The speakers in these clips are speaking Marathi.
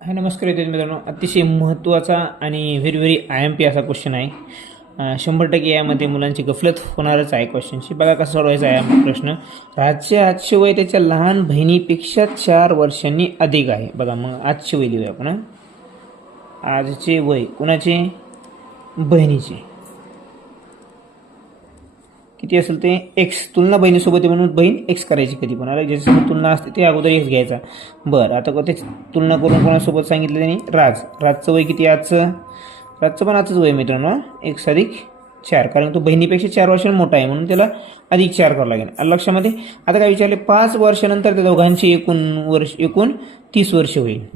हाय नमस्कार विद्यार्थी मित्रांनो, अतिशय महत्त्वाचा आणि व्हेरी व्हेरी IMP असा क्वेश्चन आहे. 100% यामध्ये मुलांची गफलत होणारच आहे क्वेश्चनची. बघा कसा सोडवायचा आहे हा प्रश्न. राजचे आजचे वय त्याच्या लहान बहिणीपेक्षा 4 वर्षांनी अधिक आहे. बघा मग आजचे वय लिहूया आपण. आजचे वय कुणाचे? बहिणीचे किती असेल ते एक्स. तुलना बहिणीसोबत आहे म्हणून बहीण एक्स करायची कधी पण. अरे ज्याच्यासोबत तुलना असते ते अगोदर एक्स घ्यायचा. बरं आता त्याची तुलना करून कोणासोबत सांगितलं त्यांनी? राजचं वय किती आजचं? राजचं पण आजच वय मित्रांनो एक्स अधिक 4, कारण तो बहिणीपेक्षा 4 वर्षांनी मोठा आहे म्हणून त्याला अधिक 4 करावं लागेल. लक्षामध्ये आता काय विचारले? 5 वर्षानंतर त्या दोघांची एकूण 30 वर्ष होईल.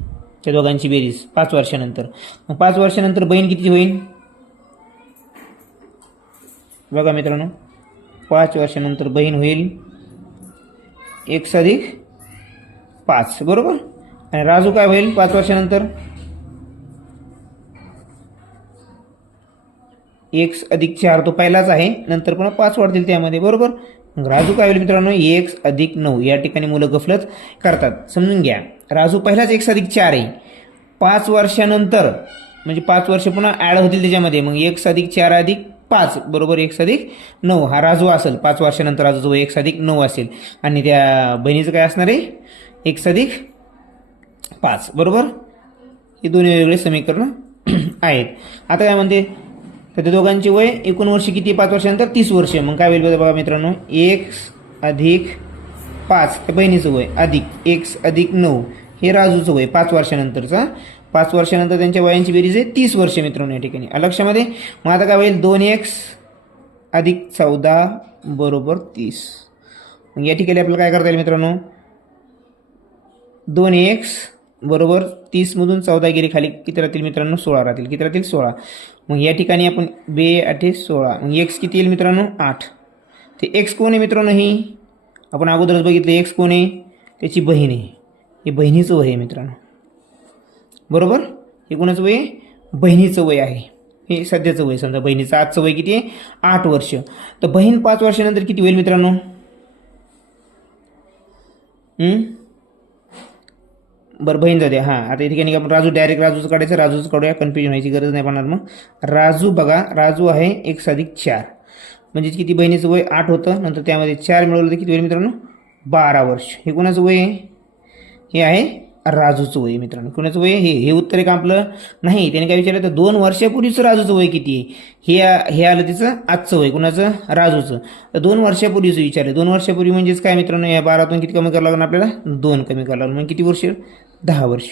त्या दोघांची बेरीज 5 वर्षानंतर. मग 5 वर्षानंतर बहीण किती होईल? बघा मित्रांनो, 5 वर्षानंतर बहीण होईल एक्स अधिक 5, बरोबर. आणि राजू काय होईल 5 वर्षानंतर? एक्स अधिक 4 तो पहिलाच आहे, नंतर पुन्हा 5 वाढतील त्यामध्ये, बरोबर. मग राजू काय होईल मित्रांनो? एक्स अधिक 9. या ठिकाणी मुलं गफलत करतात, समजून घ्या. राजू पहिलाच एक्स अधिक 4 आहे. 5 वर्षानंतर म्हणजे 5 वर्ष पुन्हा ॲड होतील त्याच्यामध्ये. मग एक्स अधिक 4 अधिक 5 बरोबर एक्स अधिक 9 हा राजू असेल. 5 वर्षानंतर राजूचं वय एक्स अधिक 9 असेल. आणि त्या बहिणीचं काय असणार आहे? एक्स अधिक 5, बरोबर. हे दोन्ही वेगळे समीकरण आहेत. आता काय म्हणते? तर त्या दोघांचे वय एकूण वर्ष किती? 5 वर्षानंतर 30 वर्ष. मग काय होईल बघा मित्रांनो? एक्स अधिक 5 त्या बहिणीचं वय अधिक एक्स अधिक 9 हे राजूचं वय 5 वर्षानंतरचा. 5 वर्षानंतर त्यांच्या वयांची बेरीज आहे 30 वर्ष मित्रांनो या ठिकाणी. लक्षामध्ये मग आता काय होईल? 2x अधिक 14 बरोबर 30. मग या ठिकाणी आपल्याला काय करता येईल मित्रांनो? 2x बरोबर 30 मधून 14 गेली खाली, किती राहतील मित्रांनो? 16 राहतील. किती राहतील? 16. मग या ठिकाणी आपण 2 8 16. मग x किती येईल मित्रांनो? 8. ते x कोण आहे मित्रांनो? ही आपण अगोदरच बघितलं. x कोण आहे? त्याची बहीण आहे. हे बहिणीचं वय आहे मित्रांनो, बरोबर. हे कोणाचं वय? बहिणीचं वय आहे. हे सध्याचं वय. समजा बहिणीचं आजचं वय किती आहे? 8 वर्ष. तर बहीण 5 वर्षानंतर किती होईल मित्रांनो? बरं बहीण जाऊ द्या. हां आता या ठिकाणी आपण राजू डायरेक्ट राजूचं काढायचं. राजूचं काढूया, कन्फ्युजन व्हायची गरज नाही पडणार. मग राजू बघा, राजू आहे एक्स अधिक 4 म्हणजे किती? बहिणीचं वय 8 होतं, नंतर त्यामध्ये 4 मिळवलं तर किती होईल मित्रांनो? 12 वर्ष. हे कोणाचं वय आहे? हे आहे राजूचं वय मित्रांनो. कोणाचं वय? हे उत्तर आहे का आपलं? नाही. त्याने काय विचारलं? तर 2 वर्षापूर्वीचं राजूचं वय किती आहे? हे आलं तिचं आजचं वय. कुणाचं? राजूचं. तर 2 वर्षापूर्वीचं विचारलं. 2 वर्षापूर्वी म्हणजेच काय मित्रांनो? या 12तून किती कमी करावं लागणार आपल्याला? 2 कमी करावं लागणार. मग किती वर्ष? 10 वर्ष.